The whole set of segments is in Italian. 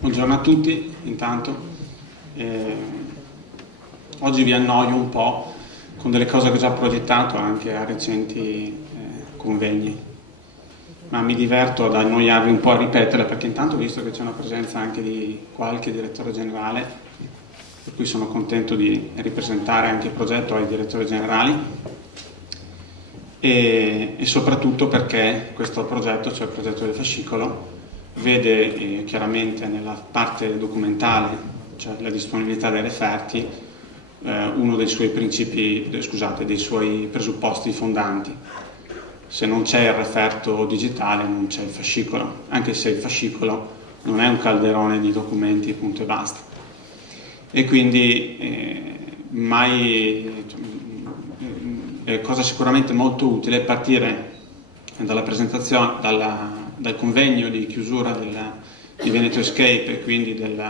Buongiorno a tutti, intanto. Oggi vi annoio un po' con delle cose che ho già progettato anche a recenti convegni, ma mi diverto ad annoiarvi un po' a ripeterle, perché intanto ho visto che c'è una presenza anche di qualche direttore generale, per cui sono contento di ripresentare anche il progetto ai direttori generali e soprattutto perché questo progetto, cioè il progetto del fascicolo, vede chiaramente nella parte documentale, cioè la disponibilità dei referti, uno dei suoi principi, dei suoi presupposti fondanti. Se non c'è il referto digitale non c'è il fascicolo, anche se il fascicolo non è un calderone di documenti, punto e basta. E quindi cosa sicuramente molto utile è partire dalla presentazione, dal convegno di chiusura di Veneto Escape e quindi del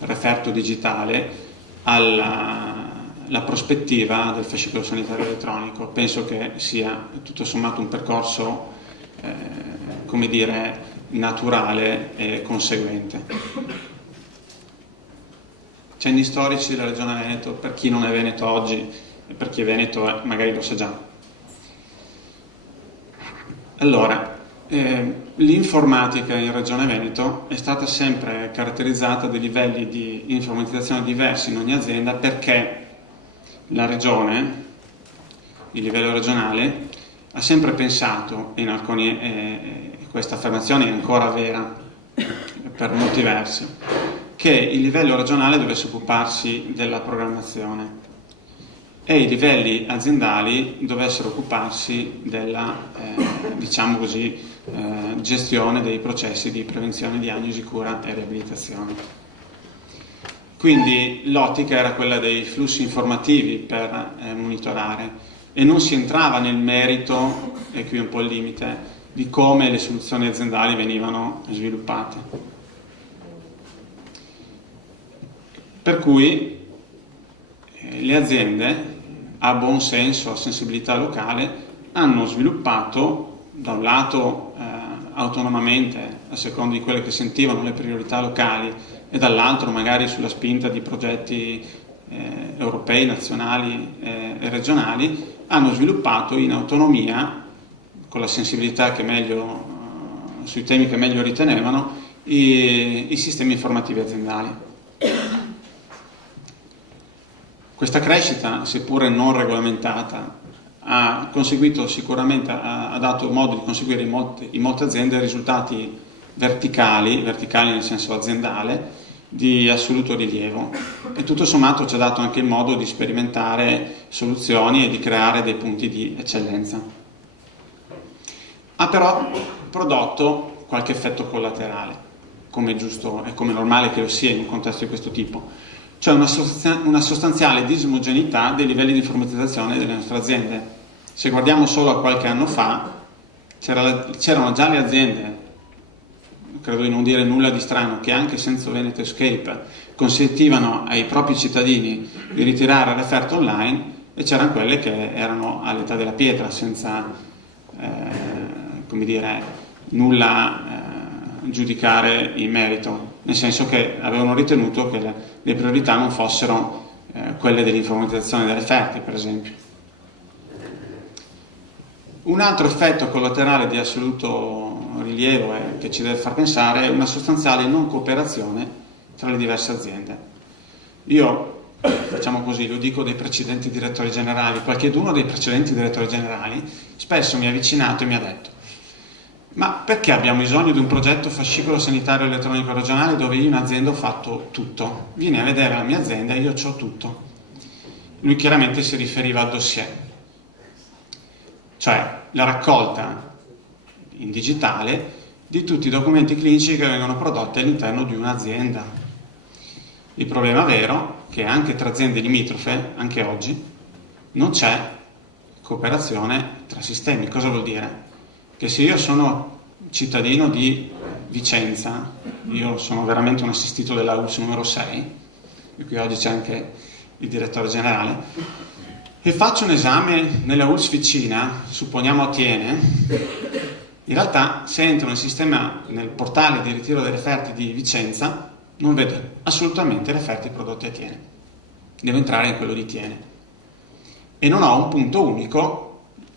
referto digitale alla prospettiva del fascicolo sanitario elettronico. Penso che sia tutto sommato un percorso come dire, naturale e conseguente. Cenni storici della Regione Veneto, per chi non è Veneto oggi e per chi è Veneto magari lo sa già. Allora, l'informatica in Regione Veneto è stata sempre caratterizzata da livelli di informatizzazione diversi in ogni azienda, perché la Regione, il livello regionale, ha sempre pensato, questa affermazione è ancora vera per molti versi, che il livello regionale dovesse occuparsi della programmazione e i livelli aziendali dovessero occuparsi della, diciamo così, gestione dei processi di prevenzione, diagnosi, cura e riabilitazione. Quindi l'ottica era quella dei flussi informativi per monitorare, e non si entrava nel merito, e qui un po' il limite, di come le soluzioni aziendali venivano sviluppate. Per cui le aziende, a buon senso, a sensibilità locale, hanno sviluppato da un lato autonomamente, a seconda di quelle che sentivano le priorità locali, e dall'altro magari sulla spinta di progetti europei, nazionali e regionali, hanno sviluppato in autonomia, con la sensibilità che meglio, sui temi che meglio ritenevano, i sistemi informativi aziendali. Questa crescita, seppure non regolamentata, ha conseguito sicuramente, ha dato modo di conseguire in molte aziende risultati verticali nel senso aziendale, di assoluto rilievo, e tutto sommato ci ha dato anche il modo di sperimentare soluzioni e di creare dei punti di eccellenza. Ha però prodotto qualche effetto collaterale, come è giusto e come è normale che lo sia in un contesto di questo tipo, cioè una sostanziale disomogeneità dei livelli di informatizzazione delle nostre aziende. Se guardiamo solo a qualche anno fa, c'erano già le aziende, credo di non dire nulla di strano, che anche senza Veneto Escape consentivano ai propri cittadini di ritirare referto online, e c'erano quelle che erano all'età della pietra, senza come dire, nulla giudicare in merito, nel senso che avevano ritenuto che le priorità non fossero quelle dell'informatizzazione delle offerte, per esempio. Un altro effetto collaterale di assoluto rilievo e che ci deve far pensare è una sostanziale non cooperazione tra le diverse aziende. Io, facciamo così, lo dico dei precedenti direttori generali, qualcheduno dei precedenti direttori generali spesso mi ha avvicinato e mi ha detto: ma perché abbiamo bisogno di un progetto fascicolo sanitario elettronico regionale dove io in azienda ho fatto tutto? Vieni a vedere la mia azienda e io c'ho tutto. Lui chiaramente si riferiva al dossier, cioè la raccolta in digitale di tutti i documenti clinici che vengono prodotti all'interno di un'azienda. Il problema vero è che anche tra aziende limitrofe, anche oggi, non c'è cooperazione tra sistemi. Cosa vuol dire? Che se io sono cittadino di Vicenza, io sono veramente un assistito della ULSS numero 6, e qui oggi c'è anche il direttore generale, e faccio un esame nella ULSS vicina, supponiamo a Thiene, in realtà se entro nel portale di ritiro dei referti di Vicenza non vedo assolutamente referti prodotti a Thiene, devo entrare in quello di Thiene e non ho un punto unico,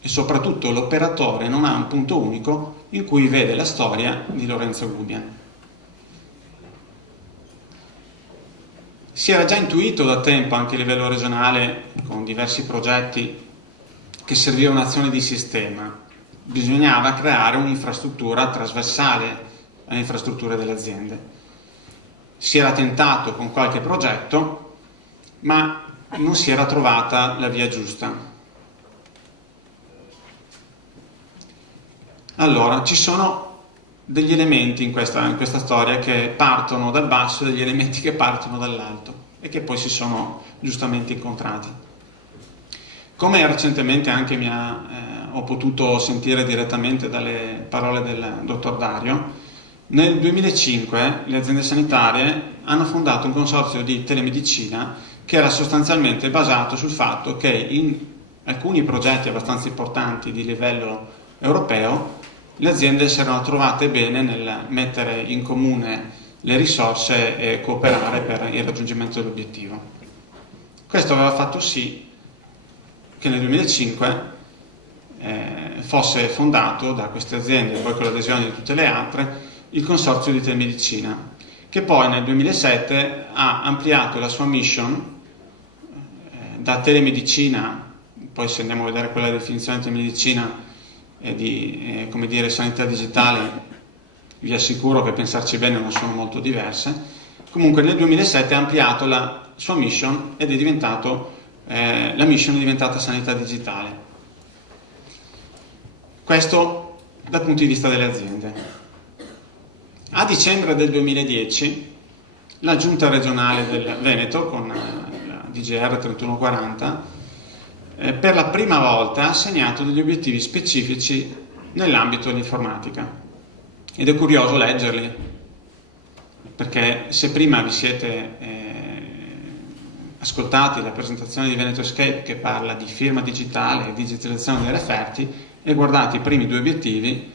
e soprattutto l'operatore non ha un punto unico in cui vede la storia di Lorenzo Gubbia. Si era già intuito da tempo, anche a livello regionale, con diversi progetti, che serviva un'azione di sistema. Bisognava creare un'infrastruttura trasversale alle infrastrutture delle aziende. Si era tentato con qualche progetto, ma non si era trovata la via giusta. Allora, ci sono degli elementi in questa storia che partono dal basso e degli elementi che partono dall'alto e che poi si sono giustamente incontrati. Come recentemente anche ho potuto sentire direttamente dalle parole del dottor Dario, nel 2005 le aziende sanitarie hanno fondato un consorzio di telemedicina che era sostanzialmente basato sul fatto che in alcuni progetti abbastanza importanti di livello europeo le aziende si erano trovate bene nel mettere in comune le risorse e cooperare per il raggiungimento dell'obiettivo. Questo aveva fatto sì che nel 2005 fosse fondato da queste aziende, poi con l'adesione di tutte le altre, il consorzio di telemedicina, che poi nel 2007 ha ampliato la sua mission da telemedicina, poi se andiamo a vedere quella definizione di telemedicina e di come dire, sanità digitale, vi assicuro che pensarci bene non sono molto diverse. Comunque nel 2007 ha ampliato la sua mission ed è diventato la mission è diventata sanità digitale. Questo dal punto di vista delle aziende. A dicembre del 2010 la giunta regionale del Veneto con la DGR 3140 per la prima volta ha assegnato degli obiettivi specifici nell'ambito dell'informatica ed è curioso leggerli, perché se prima vi siete ascoltati la presentazione di Veneto Escape che parla di firma digitale e digitalizzazione dei referti e guardate i primi due obiettivi,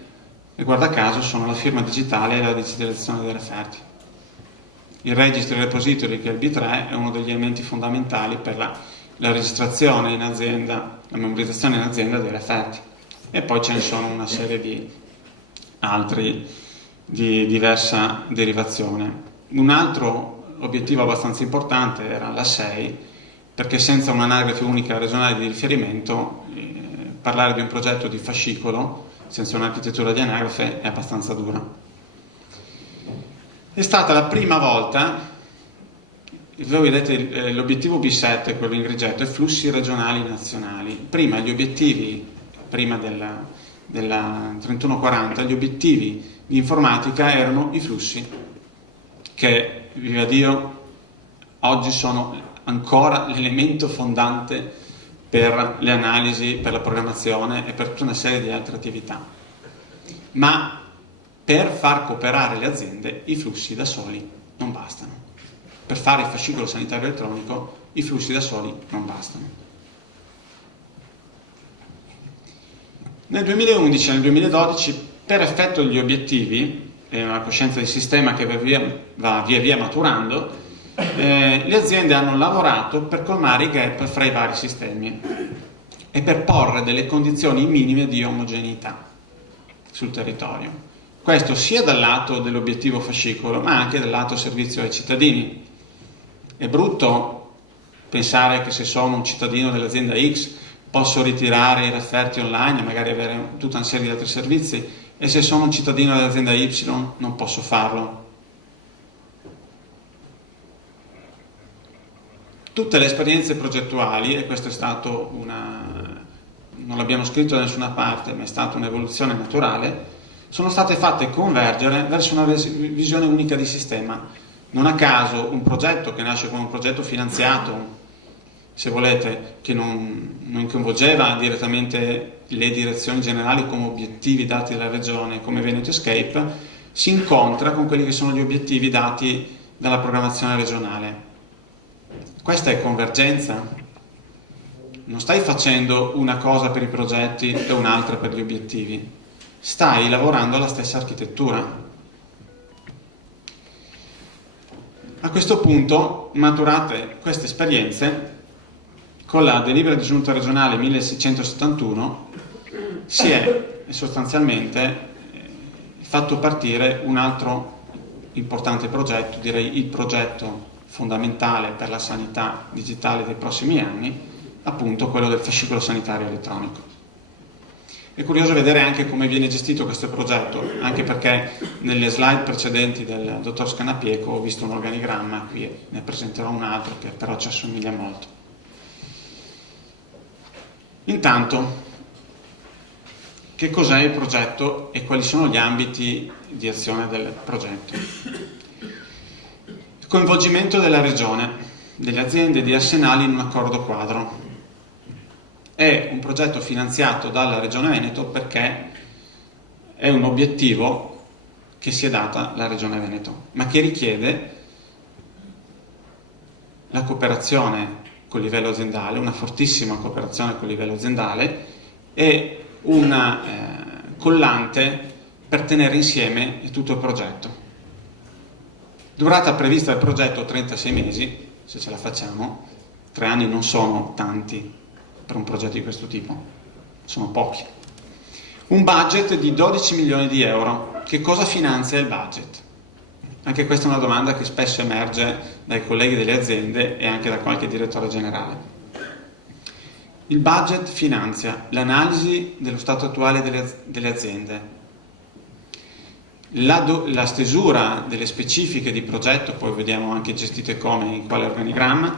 e guarda caso sono la firma digitale e la digitalizzazione dei referti. Il registry repository, che è il B3, è uno degli elementi fondamentali per la registrazione in azienda, la memorizzazione in azienda dei referti, e poi ce ne sono una serie di altri di diversa derivazione. Un altro obiettivo abbastanza importante era la 6, perché senza un'anagrafe unica regionale di riferimento parlare di un progetto di fascicolo senza un'architettura di anagrafe è abbastanza dura. È stata la prima volta, voi vedete l'obiettivo B7, quello in grigetto, è flussi regionali nazionali. Prima gli obiettivi, prima della 3140, gli obiettivi di informatica erano i flussi, che, viva Dio, oggi sono ancora l'elemento fondante per le analisi, per la programmazione e per tutta una serie di altre attività. Ma per far cooperare le aziende i flussi da soli non bastano. Per fare il fascicolo sanitario elettronico i flussi da soli non bastano. Nel 2011 e nel 2012, per effetto degli obiettivi e una coscienza di sistema che va via via maturando, le aziende hanno lavorato per colmare i gap fra i vari sistemi e per porre delle condizioni minime di omogeneità sul territorio. Questo sia dal lato dell'obiettivo fascicolo, ma anche dal lato servizio ai cittadini. È brutto pensare che se sono un cittadino dell'azienda X posso ritirare i referti online e magari avere tutta una serie di altri servizi, e se sono un cittadino dell'azienda Y non posso farlo. Tutte le esperienze progettuali, e questo è stato non l'abbiamo scritto da nessuna parte, ma è stata un'evoluzione naturale, sono state fatte convergere verso una visione unica di sistema. Non a caso un progetto che nasce come un progetto finanziato, se volete, che non coinvolgeva direttamente le direzioni generali come obiettivi dati dalla regione, come Veneto Escape, si incontra con quelli che sono gli obiettivi dati dalla programmazione regionale. Questa è convergenza. non stai facendo una cosa per i progetti e un'altra per gli obiettivi, stai lavorando alla stessa architettura. A questo punto, maturate queste esperienze, con la delibera di giunta regionale 1671 si è sostanzialmente fatto partire un altro importante progetto, direi il progetto fondamentale per la sanità digitale dei prossimi anni, appunto quello del fascicolo sanitario elettronico. È curioso vedere anche come viene gestito questo progetto, anche perché nelle slide precedenti del dottor Scanapieco ho visto un organigramma, qui ne presenterò un altro che però ci assomiglia molto. Intanto, che cos'è il progetto e quali sono gli ambiti di azione del progetto? Il coinvolgimento della Regione, delle aziende e di Arsenali in un accordo quadro. È un progetto finanziato dalla Regione Veneto perché è un obiettivo che si è data la Regione Veneto, ma che richiede la cooperazione col livello aziendale, una fortissima cooperazione col livello aziendale e una collante per tenere insieme tutto il progetto. Durata prevista del progetto 36 mesi, se ce la facciamo. 3 anni non sono tanti per un progetto di questo tipo, sono pochi. Un budget di 12 milioni di euro. Che cosa finanzia il budget? Anche questa è una domanda che spesso emerge dai colleghi delle aziende e anche da qualche direttore generale. Il budget finanzia l'analisi dello stato attuale delle aziende, la stesura delle specifiche di progetto, poi vediamo anche gestite come, in quale organigramma,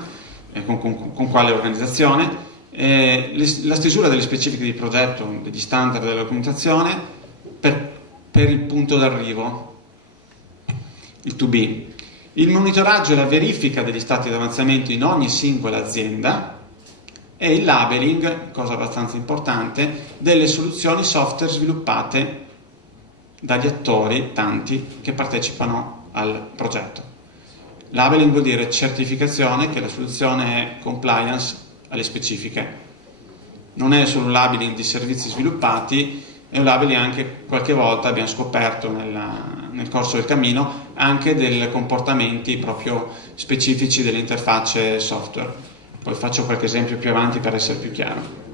con quale organizzazione, la stesura delle specifiche di progetto, degli standard della documentazione per il punto d'arrivo, il to be, il monitoraggio e la verifica degli stati di avanzamento in ogni singola azienda e il labeling, cosa abbastanza importante, delle soluzioni software sviluppate dagli attori, tanti, che partecipano al progetto. Labeling vuol dire certificazione che la soluzione è compliance alle specifiche. Non è solo un labeling di servizi sviluppati, è un labeling anche, qualche volta abbiamo scoperto nel corso del cammino, anche dei comportamenti proprio specifici delle interfacce software. Poi faccio qualche esempio più avanti per essere più chiaro.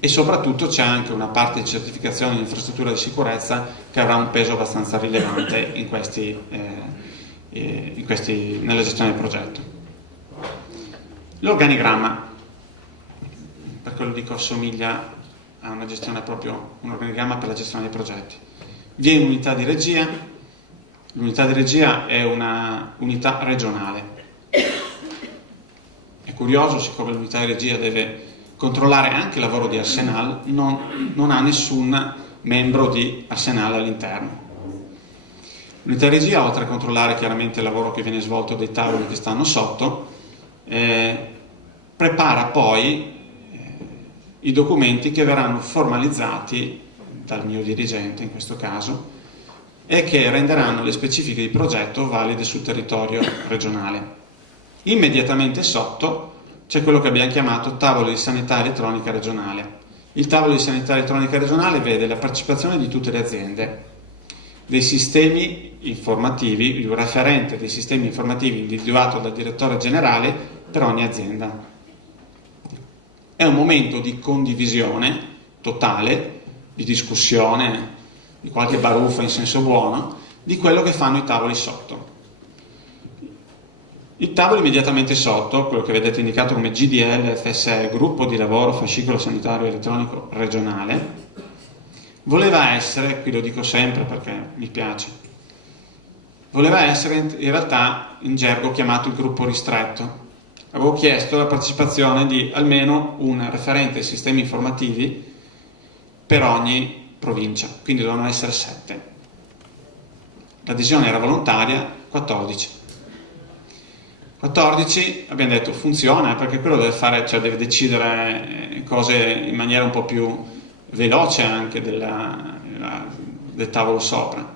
E soprattutto c'è anche una parte di certificazione di infrastruttura di sicurezza che avrà un peso abbastanza rilevante nella gestione del progetto. L'organigramma, per quello dico, assomiglia a una gestione proprio, un organigramma per la gestione dei progetti. Vi è un'unità di regia, l'unità di regia è una unità regionale. È curioso, siccome l'unità di regia deve controllare anche il lavoro di Arsenal, non ha nessun membro di Arsenal all'interno. L'unità di regia, oltre a controllare chiaramente il lavoro che viene svolto dai tavoli che stanno sotto, prepara poi i documenti che verranno formalizzati dal mio dirigente in questo caso e che renderanno le specifiche di progetto valide sul territorio regionale. Immediatamente sotto c'è quello che abbiamo chiamato tavolo di sanità elettronica regionale. Il tavolo di sanità elettronica regionale vede la partecipazione di tutte le aziende, dei sistemi informativi, il referente dei sistemi informativi individuato dal direttore generale per ogni azienda. È un momento di condivisione totale, di discussione, di qualche baruffa in senso buono, di quello che fanno i tavoli sotto. Il tavolo immediatamente sotto, quello che vedete indicato come GDL FSE, Gruppo di Lavoro Fascicolo Sanitario Elettronico Regionale, voleva essere, qui lo dico sempre perché mi piace, voleva essere in realtà in gergo chiamato il gruppo ristretto. Avevo chiesto la partecipazione di almeno un referente dei sistemi informativi per ogni provincia, quindi dovevano essere 7. L'adesione era volontaria, 14. 14 abbiamo detto funziona perché quello deve fare, cioè deve decidere cose in maniera un po' più veloce anche del tavolo sopra.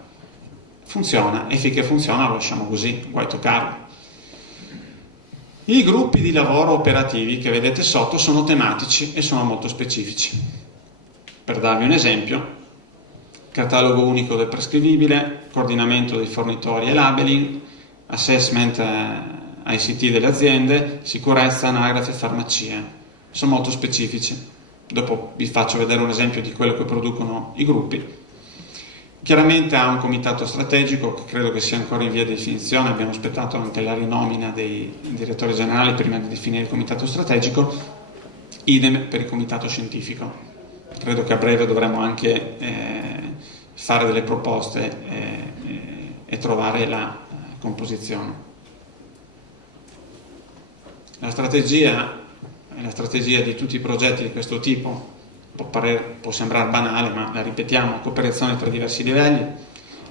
Funziona, e finché funziona lo lasciamo così, guai toccarlo. I gruppi di lavoro operativi che vedete sotto sono tematici e sono molto specifici. Per darvi un esempio, catalogo unico del prescrivibile, coordinamento dei fornitori e labeling, assessment ICT delle aziende, sicurezza, anagrafe, farmacie. Sono molto specifici. Dopo vi faccio vedere un esempio di quello che producono i gruppi. Chiaramente ha un comitato strategico che credo che sia ancora in via di definizione, abbiamo aspettato anche la rinomina dei direttori generali prima di definire il comitato strategico, idem per il comitato scientifico. Credo che a breve dovremo anche fare delle proposte e trovare la composizione. La strategia di tutti i progetti di questo tipo può sembrare banale, ma la ripetiamo: cooperazione tra diversi livelli,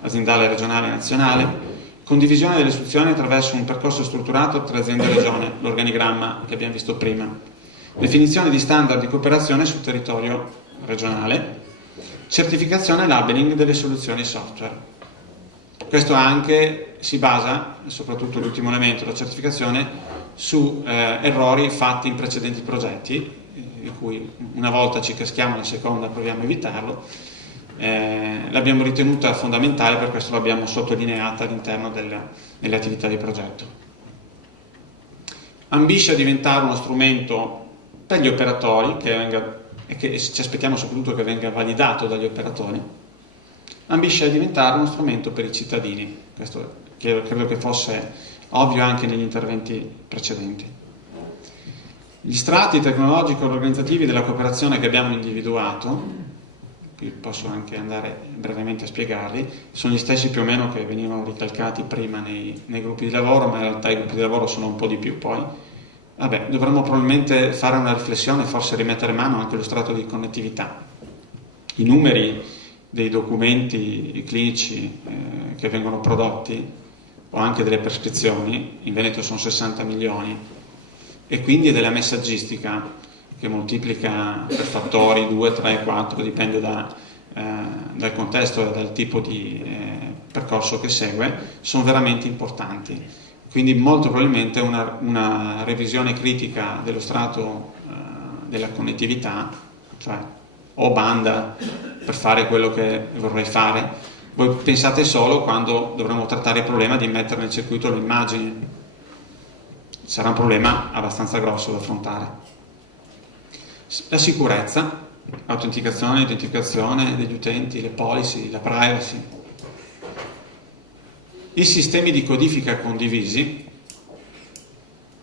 aziendale, regionale e nazionale, condivisione delle istruzioni attraverso un percorso strutturato tra azienda e regione, l'organigramma che abbiamo visto prima, definizione di standard di cooperazione sul territorio regionale, certificazione e labeling delle soluzioni software. Questo anche si basa, soprattutto l'ultimo elemento, la certificazione, su errori fatti in precedenti progetti, di cui una volta ci caschiamo, la seconda proviamo a evitarlo. L'abbiamo ritenuta fondamentale, per questo l'abbiamo sottolineata all'interno delle attività di progetto. Ambisce a diventare uno strumento per gli operatori e che ci aspettiamo soprattutto che venga validato dagli operatori. Ambisce a diventare uno strumento per i cittadini. Questo credo che fosse ovvio anche negli interventi precedenti. Gli strati tecnologico-organizzativi della cooperazione che abbiamo individuato, qui posso anche andare brevemente a spiegarli, sono gli stessi più o meno che venivano ricalcati prima nei gruppi di lavoro, ma in realtà i gruppi di lavoro sono un po' di più poi. Dovremmo probabilmente fare una riflessione, forse rimettere mano anche allo strato di connettività. I numeri dei documenti clinici che vengono prodotti, o anche delle prescrizioni, in Veneto sono 60 milioni, e quindi della messaggistica che moltiplica per fattori 2, 3, 4, dipende dal contesto e dal tipo di percorso che segue, sono veramente importanti. Quindi molto probabilmente una revisione critica dello strato della connettività, cioè o banda per fare quello che vorrei fare. Voi pensate solo quando dovremo trattare il problema di mettere nel circuito le immagini. Sarà un problema abbastanza grosso da affrontare. La sicurezza, autenticazione, identificazione degli utenti, le policy, la privacy. I sistemi di codifica condivisi,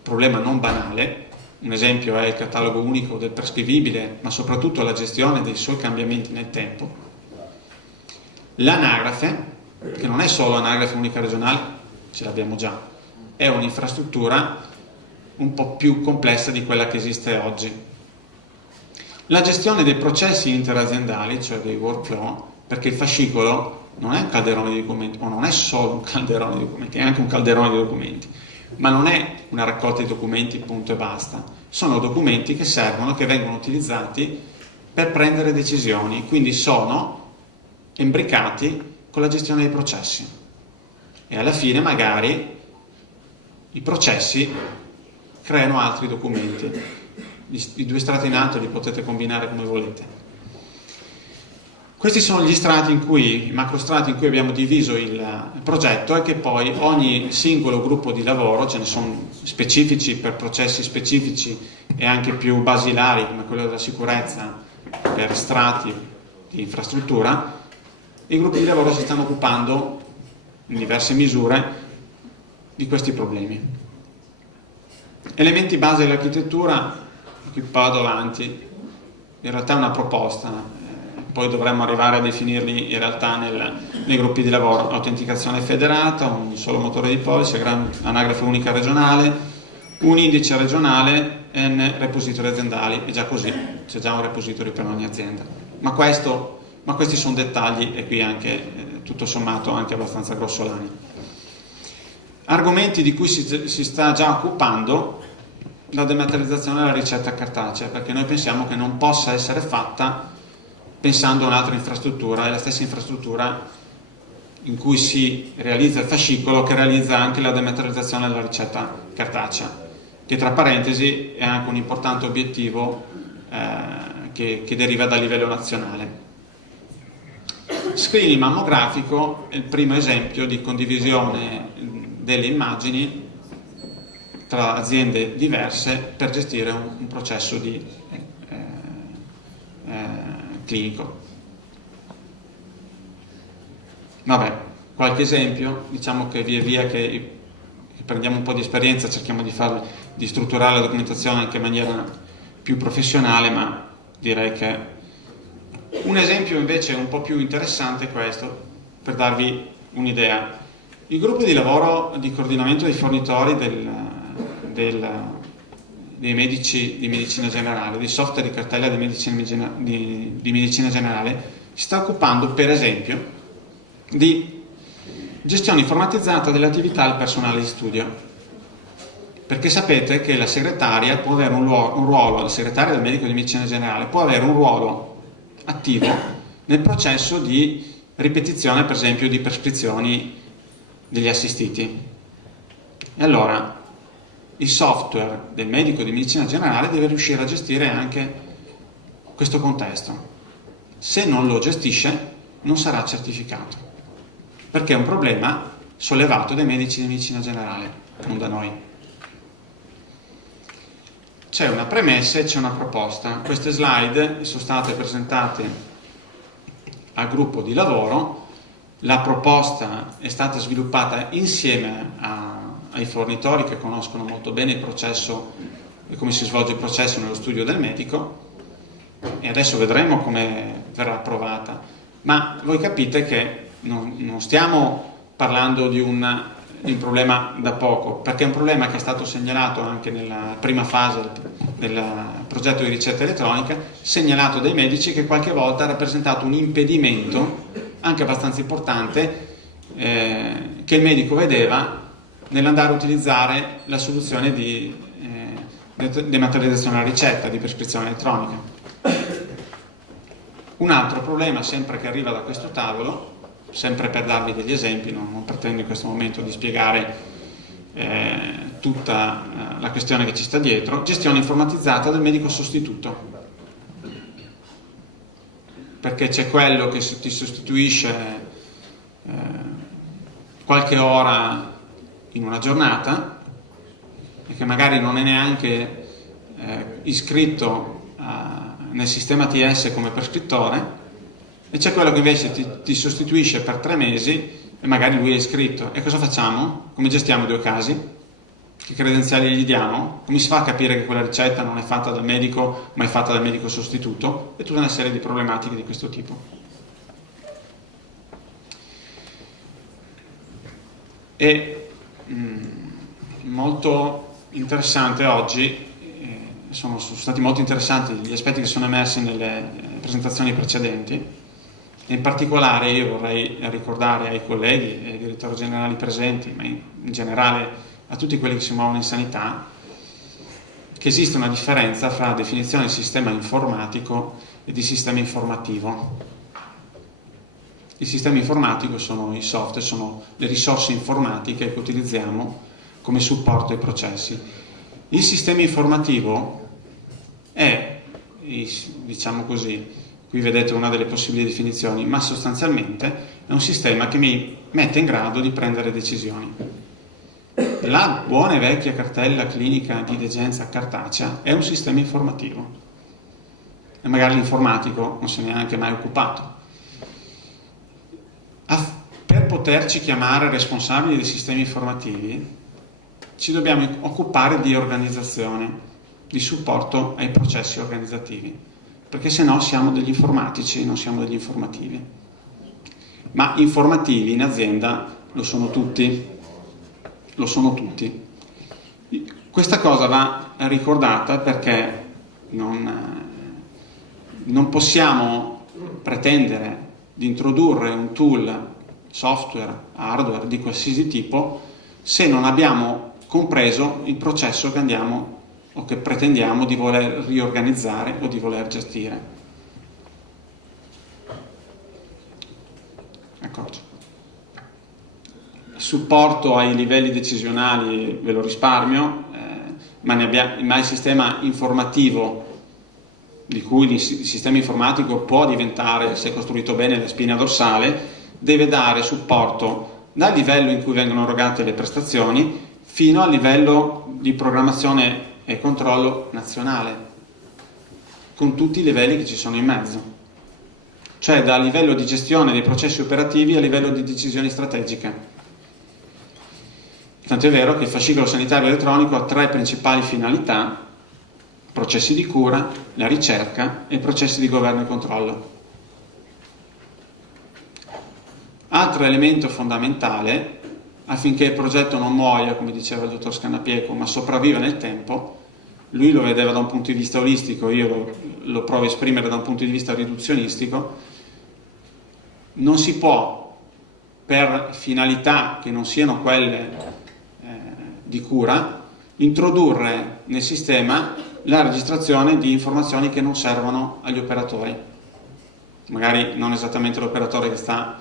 problema non banale, un esempio è il catalogo unico del prescrivibile, ma soprattutto la gestione dei suoi cambiamenti nel tempo. L'anagrafe, che non è solo anagrafe unica regionale, ce l'abbiamo già, è un'infrastruttura un po' più complessa di quella che esiste oggi. La gestione dei processi interaziendali, cioè dei workflow, perché il fascicolo non è un calderone di documenti, o non è solo un calderone di documenti, è anche un calderone di documenti, ma non è una raccolta di documenti punto e basta. Sono documenti che servono, che vengono utilizzati per prendere decisioni, quindi sono imbricati con la gestione dei processi. E alla fine magari i processi creano altri documenti. I due strati in alto li potete combinare come volete. Questi sono gli strati i macrostrati in cui abbiamo diviso il progetto, e che poi ogni singolo gruppo di lavoro, ce ne sono specifici per processi specifici e anche più basilari come quello della sicurezza per strati di infrastruttura. I gruppi di lavoro si stanno occupando in diverse misure di questi problemi. Elementi base dell'architettura, qui vado avanti, in realtà è una proposta, poi dovremmo arrivare a definirli in realtà nei gruppi di lavoro. Autenticazione federata, un solo motore di policy, anagrafe unica regionale, un indice regionale e repository aziendali, e già così c'è già un repository per ogni azienda. Ma questi sono dettagli, e qui anche tutto sommato anche abbastanza grossolani. Argomenti di cui si sta già occupando: la dematerializzazione della ricetta cartacea, perché noi pensiamo che non possa essere fatta pensando a un'altra infrastruttura, è la stessa infrastruttura in cui si realizza il fascicolo che realizza anche la dematerializzazione della ricetta cartacea. che tra parentesi è anche un importante obiettivo che deriva dal livello nazionale. Screening mammografico è il primo esempio di condivisione delle immagini tra aziende diverse per gestire un processo clinico. Vabbè, qualche esempio, diciamo che via via che prendiamo un po' di esperienza cerchiamo di strutturare la documentazione anche in maniera più professionale, ma direi che un esempio invece un po' più interessante è questo, per darvi un'idea. Il gruppo di lavoro di coordinamento dei fornitori dei medici di medicina generale, di software di cartella di medicina generale, si sta occupando per esempio di gestione informatizzata delle attività del personale di studio. Perché sapete che la segretaria può avere un ruolo, la segretaria del medico di medicina generale può avere un ruolo attivo nel processo di ripetizione, per esempio, di prescrizioni degli assistiti. E allora il software del medico di medicina generale deve riuscire a gestire anche questo contesto. Se non lo gestisce, non sarà certificato, perché è un problema sollevato dai medici di medicina generale, non da noi. C'è una premessa e c'è una proposta. Queste slide sono state presentate al gruppo di lavoro. La proposta è stata sviluppata insieme ai fornitori che conoscono molto bene il processo e come si svolge il processo nello studio del medico, e adesso vedremo come verrà approvata. Ma voi capite che non stiamo parlando di un problema da poco, perché è un problema che è stato segnalato anche nella prima fase del progetto di ricetta elettronica, segnalato dai medici, che qualche volta ha rappresentato un impedimento anche abbastanza importante che il medico vedeva nell'andare a utilizzare la soluzione di dematerializzazione della ricetta, di prescrizione elettronica. Un altro problema sempre che arriva da questo tavolo, sempre per darvi degli esempi, non pretendo in questo momento di spiegare tutta la questione che ci sta dietro: gestione informatizzata del medico sostituto. Perché c'è quello che ti sostituisce qualche ora in una giornata e che magari non è neanche iscritto nel sistema TS come prescrittore, e c'è quello che invece ti sostituisce per 3 mesi e magari lui è iscritto. E cosa facciamo? Come gestiamo i due casi? Che credenziali gli diamo? Come si fa a capire che quella ricetta non è fatta dal medico ma è fatta dal medico sostituto? E tutta una serie di problematiche di questo tipo. E molto interessante oggi, sono stati molto interessanti gli aspetti che sono emersi nelle presentazioni precedenti. In particolare io vorrei ricordare ai colleghi e ai direttori generali presenti, ma in generale a tutti quelli che si muovono in sanità, che esiste una differenza fra definizione di sistema informatico e di sistema informativo. Il sistema informatico sono i software, sono le risorse informatiche che utilizziamo come supporto ai processi. Il sistema informativo è, diciamo così, qui vedete una delle possibili definizioni, ma sostanzialmente è un sistema che mi mette in grado di prendere decisioni. La buona e vecchia cartella clinica di degenza cartacea è un sistema informativo e magari l'informatico non se ne è neanche mai occupato. Per poterci chiamare responsabili dei sistemi informativi ci dobbiamo occupare di organizzazione, di supporto ai processi organizzativi, perché se no siamo degli informatici, non siamo degli informativi. Ma informativi in azienda lo sono tutti. Questa cosa va ricordata perché non possiamo pretendere di introdurre un tool, software, hardware di qualsiasi tipo se non abbiamo compreso il processo che andiamo o che pretendiamo di voler riorganizzare o di voler gestire. Ecco. Supporto ai livelli decisionali ve lo risparmio, ma il sistema informativo, di cui il sistema informatico può diventare, se costruito bene, la spina dorsale, deve dare supporto dal livello in cui vengono erogate le prestazioni fino al livello di programmazione e controllo nazionale, con tutti i livelli che ci sono in mezzo, cioè dal livello di gestione dei processi operativi a livello di decisioni strategiche. Tanto è vero che il fascicolo sanitario elettronico ha 3 principali finalità: processi di cura, la ricerca e processi di governo e controllo. Altro elemento fondamentale affinché il progetto non muoia, come diceva il dottor Scannapieco, ma sopravviva nel tempo. Lui lo vedeva da un punto di vista olistico, io lo provo a esprimere da un punto di vista riduzionistico. Non si può, per finalità che non siano quelle di cura, introdurre nel sistema la registrazione di informazioni che non servono agli operatori. Magari non esattamente l'operatore che sta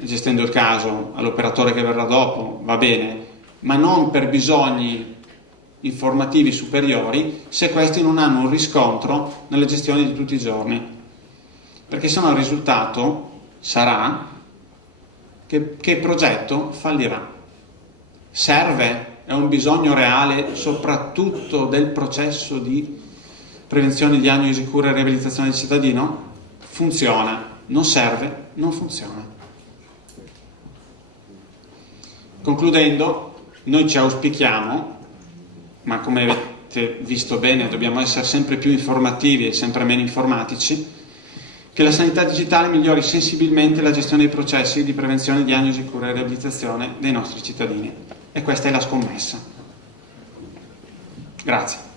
gestendo il caso, all'operatore che verrà dopo, va bene, ma non per bisogni informativi superiori se questi non hanno un riscontro nelle gestioni di tutti i giorni, perché sennò il risultato sarà che il progetto fallirà. Serve? È un bisogno reale soprattutto del processo di prevenzione, diagnosi, cura e riabilitazione del cittadino? Funziona. Non serve? Non funziona. Concludendo, noi ci auspichiamo, ma come avete visto bene dobbiamo essere sempre più informativi e sempre meno informatici, che la sanità digitale migliori sensibilmente la gestione dei processi di prevenzione, diagnosi, cura e riabilitazione dei nostri cittadini. E questa è la scommessa. Grazie.